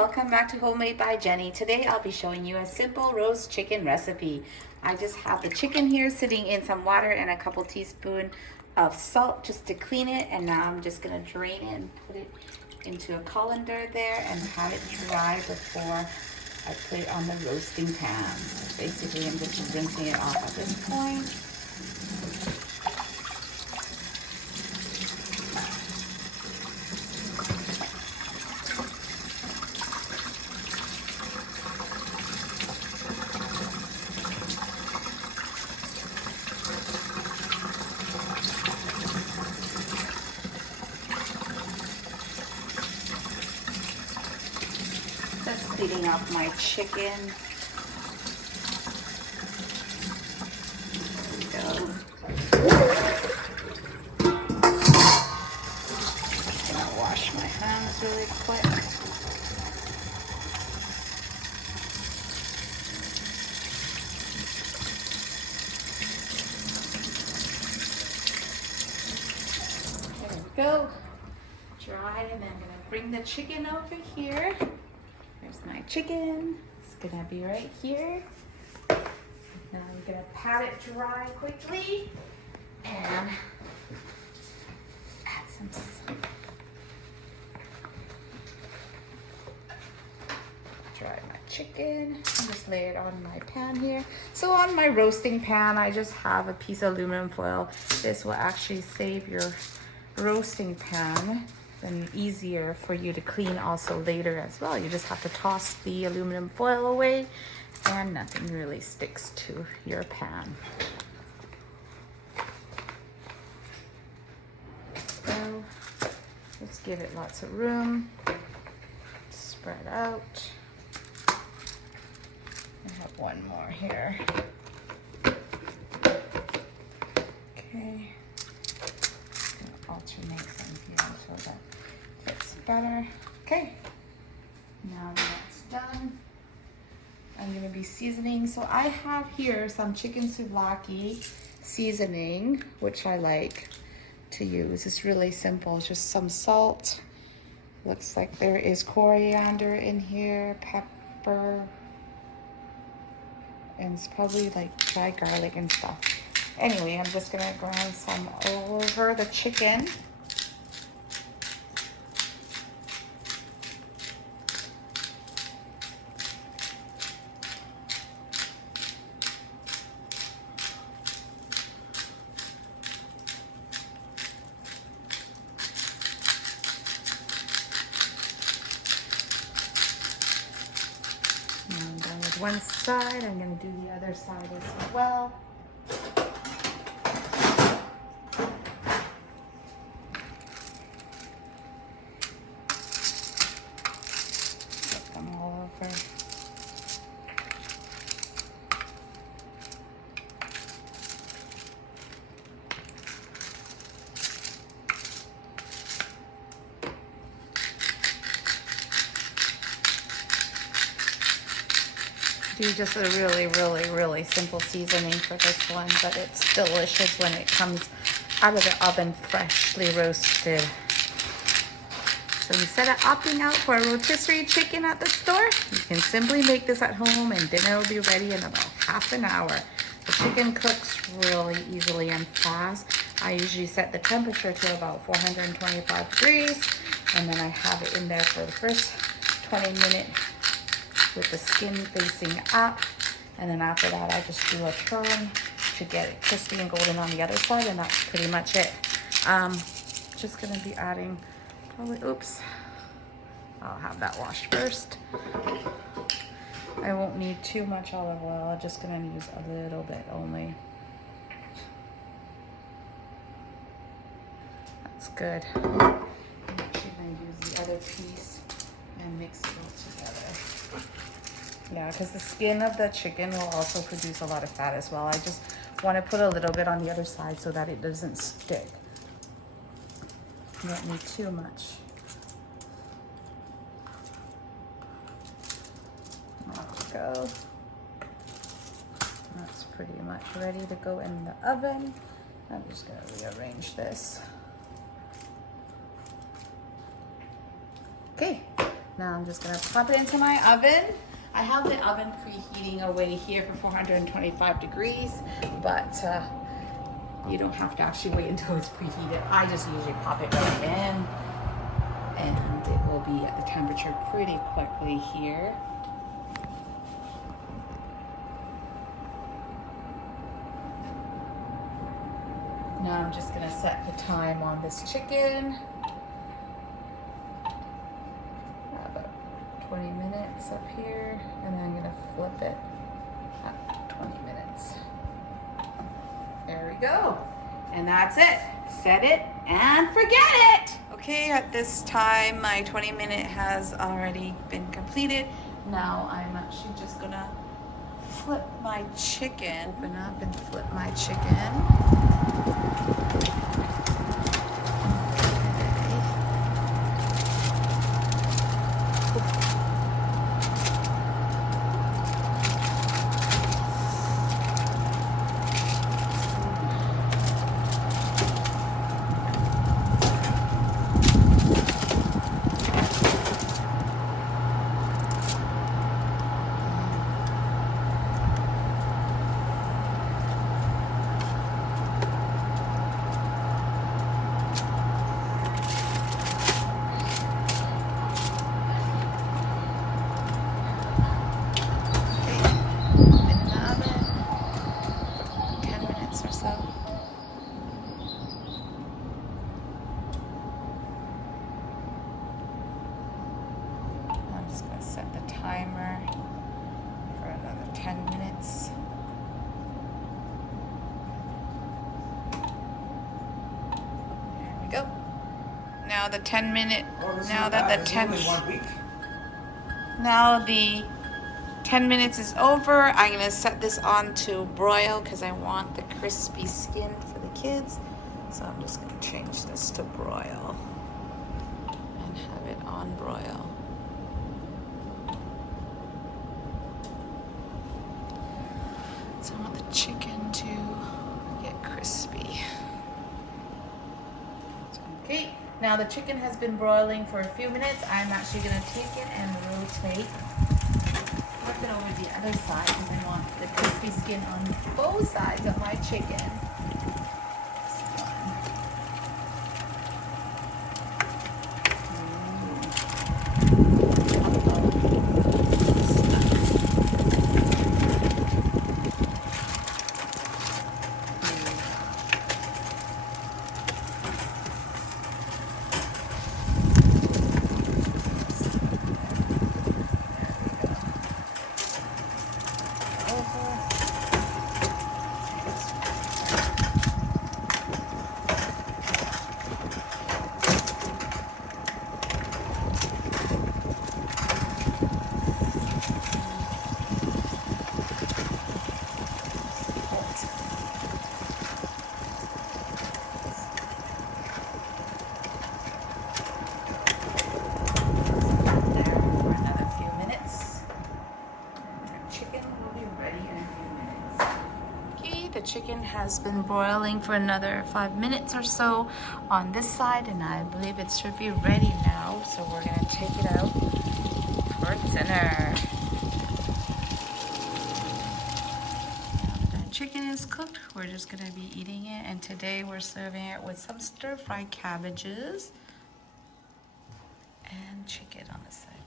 welcome back to Homemade by Jenny. Today I'll be showing you a simple roast chicken recipe. I just have the chicken here sitting in some water and a couple teaspoons of salt just to clean it, and now I'm just going to drain it and put it into a colander there and have it dry before I put it on the roasting pan. So basically I'm just rinsing it off at this point. Just cleaning up my chicken. There we go. Just gonna wash my hands really quick. There we go. Dry, and then I'm gonna bring the chicken over here. There's my chicken. It's gonna be right here. Now I'm gonna pat it dry quickly and add some. Dry my chicken and just lay it on my pan here. So on my roasting pan, I just have a piece of aluminum foil. This will actually save your roasting pan and easier for you to clean also later as well. You just have to toss the aluminum foil away and nothing really sticks to your pan. So let's give it lots of room. Spread out. I have one more here. Okay. Alternate them here so that it's better. Okay, now that's done, I'm going to be seasoning. So I have here some chicken souvlaki seasoning, which I like to use. It's really simple. It's just some salt. Looks like there is coriander in here, pepper, and it's probably like dry garlic and stuff. Anyway, I'm just gonna grind some all over the chicken. Now I'm done with one side. I'm gonna do the other side as well. Do just a really simple seasoning for this one, but it's delicious when it comes out of the oven freshly roasted. So instead of opting out for a rotisserie chicken at the store, you can simply make this at home and dinner will be ready in about half an hour. The chicken cooks really easily and fast. I usually set the temperature to about 425 degrees, and then I have it in there for the first 20 minutes with the skin facing up, and then after that I just do a turn to get it crispy and golden on the other side, and that's pretty much it. Just gonna be adding probably, oops, I'll have that washed first. I won't need too much olive oil. I'm just gonna use a little bit only. That's good. I'm actually gonna use the other piece and mix it all together. Yeah, because the skin of the chicken will also produce a lot of fat as well. I just want to put a little bit on the other side so that it doesn't stick. You don't need too much. There we go. That's pretty much ready to go in the oven. I'm just going to rearrange this. Okay, Now I'm just gonna pop it into my oven. I have the oven preheating away here for 425 degrees, but you don't have to actually wait until it's preheated. I just usually pop it right in, and it will be at the temperature pretty quickly here. Now I'm just gonna set the time on this chicken. About 20 minutes up here, and then I'm gonna flip it at 20 minutes. There we go. And that's it. Set it and forget it. Okay, at this time, my 20-minute has already been completed. Now I'm actually just gonna flip my chicken. Open up and flip my chicken. Set the timer for another 10 minutes. There we go. Now the 10-minute, now the 10 minutes is over. I'm gonna set this on to broil because I want the crispy skin for the kids. So I'm just gonna change this to broil and have it on broil. So I want the chicken to get crispy. Okay, now the chicken has been broiling for a few minutes. I'm actually gonna take it and rotate. Flip it over the other side because I want the crispy skin on both sides of my chicken. The chicken has been broiling for another 5 minutes or so on this side, and I believe it should be ready now. So we're gonna take it out for dinner. Now the chicken is cooked, we're just gonna be eating it, and today we're serving it with some stir-fried cabbages and chicken on the side.